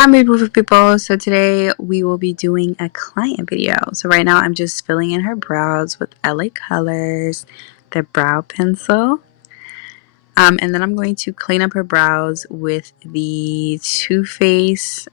Hi, my beautiful people. So today we will be doing a client video. So right now I'm just filling in her brows with LA Colors, the brow pencil. And then I'm going to clean up her brows with the Too Faced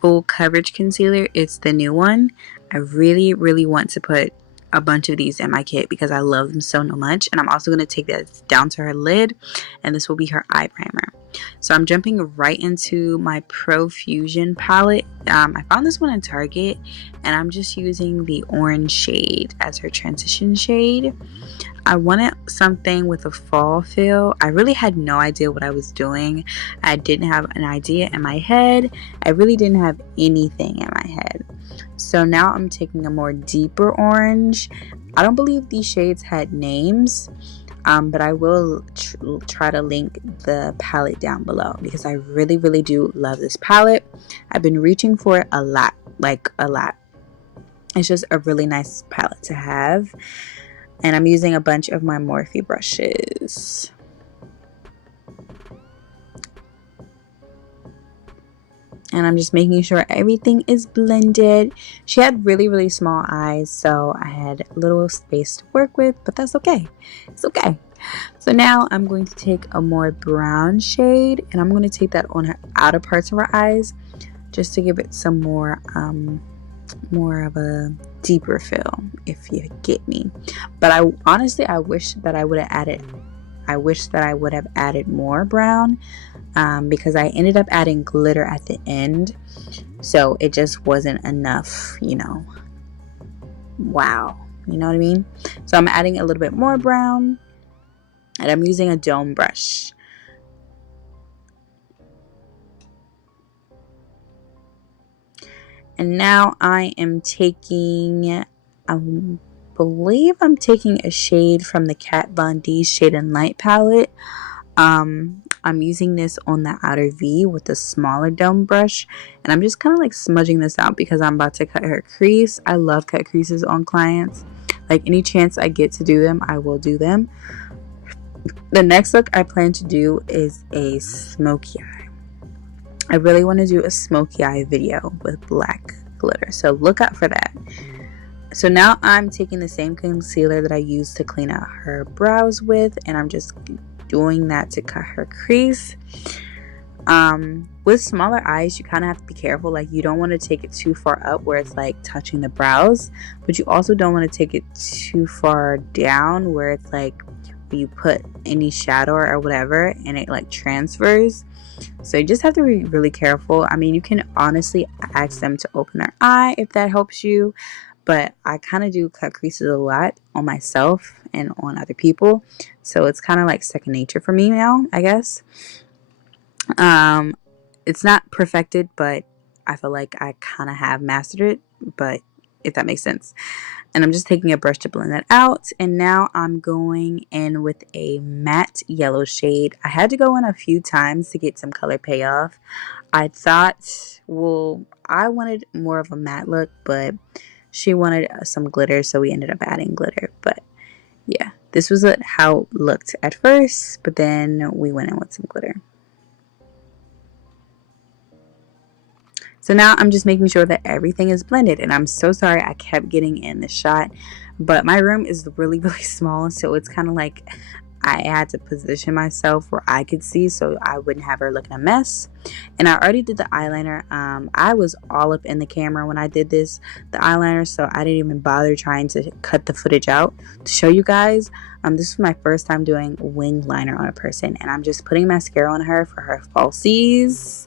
Full Coverage Concealer. It's the new one. I really want to put a bunch of these in my kit because I love them so much. And I'm also going to take this down to her lid, and this will be her eye primer. So I'm jumping right into my Pro Fusion palette. I found this one in Target, and I'm just using the orange shade as her transition shade. I wanted something with a fall feel. I really had no idea what I was doing. I didn't have an idea in my head. I really didn't have anything in my head. So now I'm taking a more deeper orange. I don't believe these shades had names, but I will try to link the palette down below because I really do love this palette. I've been reaching for it a lot, like a lot. It's just a really nice palette to have. And I'm using a bunch of my Morphe brushes. And I'm just making sure everything is blended. She had really small eyes, so I had a little space to work with, but that's okay. It's okay. So now I'm going to take a more brown shade, and I'm going to take that on her outer parts of her eyes just to give it some more of a deeper feel, if you get me. But I wish that I would have added more brown, because I ended up adding glitter at the end, so it just wasn't enough, wow, you know what I mean? So I'm adding a little bit more brown, and I'm using a dome brush. And now I am taking, I believe I'm taking a shade from the Kat Von D Shade and Light palette. I'm using this on the outer V with the smaller dome brush. And I'm just kind of like smudging this out because I'm about to cut her crease. I love cut creases on clients. Like any chance I get to do them, I will do them. The next look I plan to do is a smoky eye. I really want to do a smoky eye video with black glitter, so look out for that. So now I'm taking the same concealer that I used to clean out her brows with, and I'm just doing that to cut her crease. With smaller eyes, you kind of have to be careful. Like, you don't want to take it too far up where it's like touching the brows, but you also don't want to take it too far down where it's like you put any shadow or whatever and it like transfers. So you just have to be really careful. I mean, you can honestly ask them to open their eye if that helps you, but I kind of do cut creases a lot on myself and on other people, so it's kind of like second nature for me now, I guess. It's not perfected, but I feel like I kind of have mastered it, but if that makes sense. And I'm just taking a brush to blend that out. And now I'm going in with a matte yellow shade. I had to go in a few times to get some color payoff. I thought, well, I wanted more of a matte look, but she wanted some glitter, so we ended up adding glitter. But yeah, this was how it looked at first, but then we went in with some glitter. So now I'm just making sure that everything is blended, and I'm so sorry I kept getting in the shot, but my room is really small, so it's kind of like I had to position myself where I could see so I wouldn't have her looking a mess. And I already did the eyeliner. I was all up in the camera when I did the eyeliner, so I didn't even bother trying to cut the footage out to show you guys. This is my first time doing wing liner on a person, and I'm just putting mascara on her for her falsies.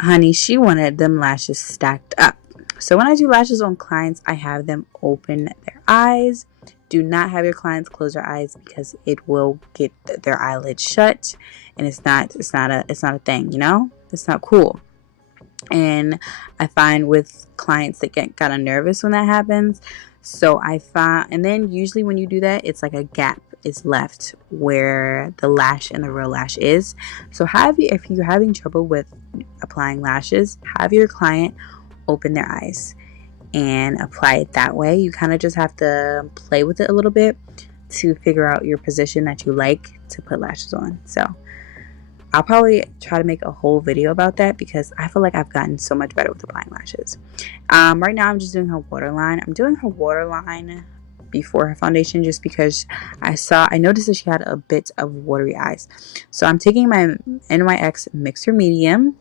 Honey, she wanted them lashes stacked up. So when I do lashes on clients, I have them open their eyes. Do not have your clients close their eyes because it will get their eyelids shut, and it's not a thing, It's not cool. And I find with clients that get kind of nervous when that happens. So and then usually when you do that, it's like a gap is left where the lash and the real lash is. So if you're having trouble with applying lashes, have your client open their eyes and apply it that way. You kind of just have to play with it a little bit to figure out your position that you like to put lashes on. So I'll probably try to make a whole video about that because I feel like I've gotten so much better with applying lashes. Right now I'm just doing her waterline. I'm doing her waterline before her foundation just because I noticed that she had a bit of watery eyes. So I'm taking my NYX Mixer Medium,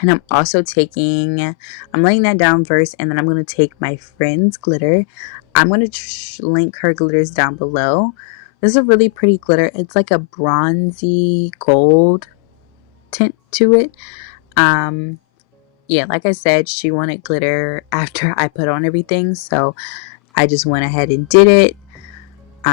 and I'm also I'm laying that down first, and then I'm going to take my friend's glitter. I'm going to link her glitters down below. This is a really pretty glitter. It's like a bronzy gold tint to it. Yeah, like I said, she wanted glitter after I put on everything, so I just went ahead and did it.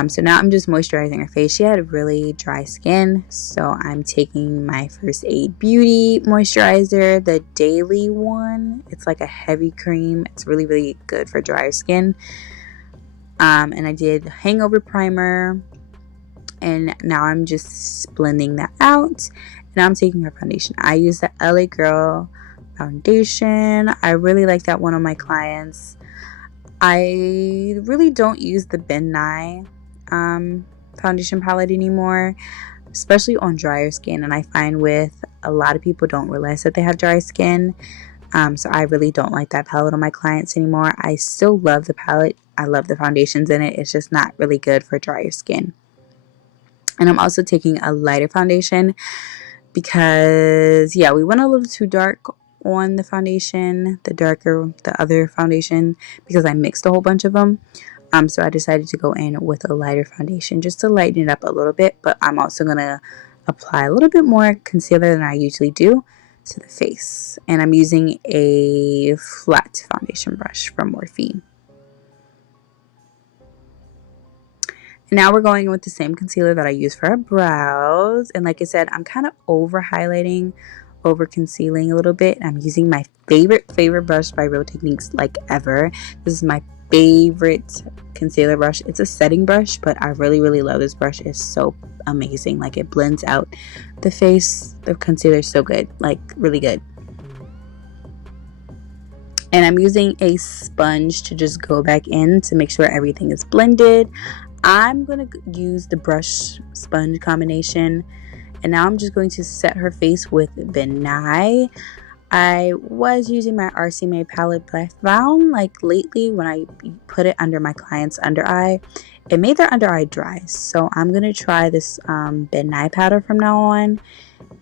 So now I'm just moisturizing her face. She had really dry skin, so I'm taking my First Aid Beauty moisturizer, the daily one. It's like a heavy cream. It's really, really good for drier skin. And I did Hangover primer, and now I'm just blending that out. Now I'm taking her foundation. I use the LA Girl foundation. I really like that one on my clients. I really don't use the Ben Nye foundation palette anymore, especially on drier skin, and I find with a lot of people don't realize that they have dry skin, so I really don't like that palette on my clients anymore. I still love the palette. I love the foundations in it. It's just not really good for drier skin. And I'm also taking a lighter foundation because, yeah, we went a little too dark on the foundation, the other foundation, because I mixed a whole bunch of them. So I decided to go in with a lighter foundation just to lighten it up a little bit, but I'm also going to apply a little bit more concealer than I usually do to the face. And I'm using a flat foundation brush from Morphe. And now we're going with the same concealer that I use for our brows. And like I said, I'm kind of over highlighting, over concealing a little bit. I'm using my favorite brush by Real Techniques like ever. This is my favorite concealer brush. It's a setting brush, but I really, really love this brush. It's so amazing. Like, it blends out the face. The concealer is so good, like really good. And I'm using a sponge to just go back in to make sure everything is blended. I'm going to use the brush sponge combination, and now I'm just going to set her face with Ben Nye. I was using my RCMA palette, but I found like lately when I put it under my client's under eye, it made their under eye dry. So I'm going to try this Ben Nye powder from now on.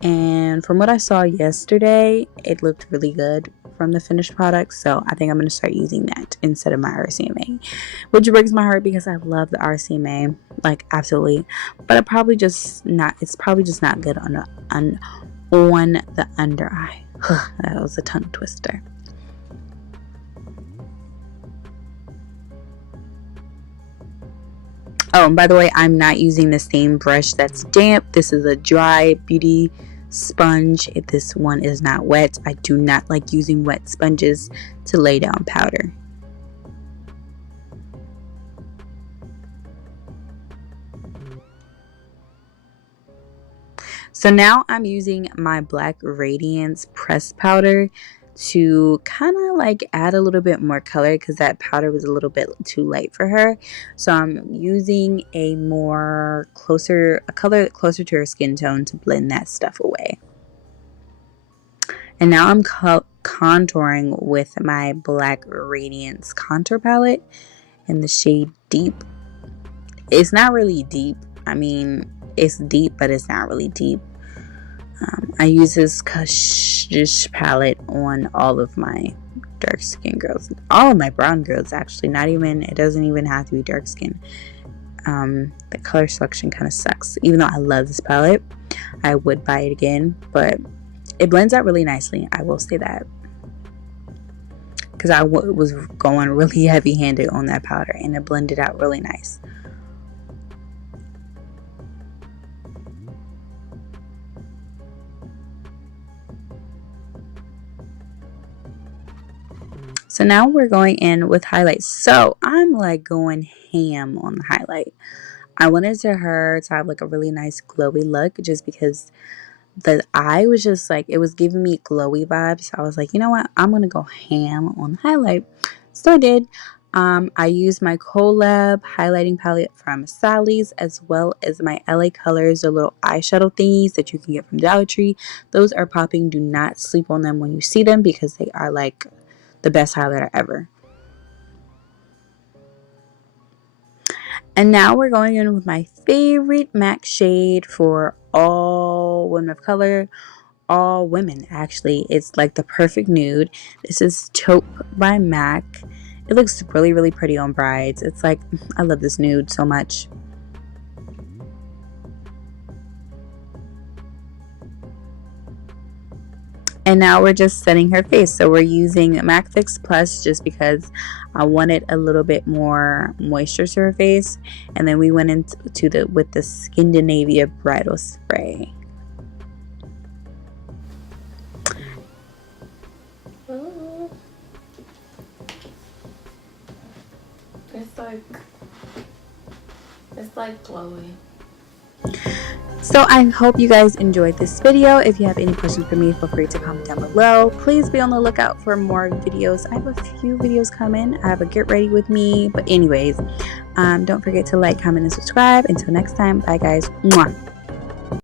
And from what I saw yesterday, it looked really good from the finished product. So I think I'm going to start using that instead of my RCMA, which breaks my heart because I love the RCMA, like absolutely. But it's probably just not good on the under eye. That was a tongue twister. Oh, and by the way, I'm not using the same brush that's damp. This is a dry beauty sponge. This one is not wet. I do not like using wet sponges to lay down powder. So now I'm using my black radiance pressed powder to kind of like add a little bit more color because that powder was a little bit too light for her. So I'm using a color closer to her skin tone to blend that stuff away. And now I'm contouring with my black radiance contour palette in the shade Deep. It's not really deep. I mean, it's deep, but it's not really deep. I use this Kush palette on all of my dark skin girls, all of my brown girls actually. It doesn't even have to be dark skin. The color selection kind of sucks. Even though I love this palette, I would buy it again, but it blends out really nicely. I will say that, because I was going really heavy handed on that powder and it blended out really nice. So now we're going in with highlights. So I'm like going ham on the highlight. I wanted her to have like a really nice glowy look just because the eye was just like, it was giving me glowy vibes. So I was like, you know what? I'm going to go ham on the highlight. So I did. I use my Collab highlighting palette from Sally's, as well as my LA Colors, the little eyeshadow thingies that you can get from Dollar Tree. Those are popping. Do not sleep on them when you see them, because they are like the best highlighter ever. And now we're going in with my favorite MAC shade for all women of color, all women actually. It's like the perfect nude. This is Taupe by MAC. It looks really, really pretty on brides. It's like, I love this nude so much. And now we're just setting her face. So we're using MAC Fix Plus just because I wanted a little bit more moisture to her face. And then we went into with the Skindinavia Bridal Spray. It's like glowy. So I hope you guys enjoyed this video. If you have any questions for me, feel free to comment down below. Please be on the lookout for more videos. I have a few videos coming. I have a get ready with me. But anyways, don't forget to like, comment, and subscribe. Until next time, bye guys. Mwah.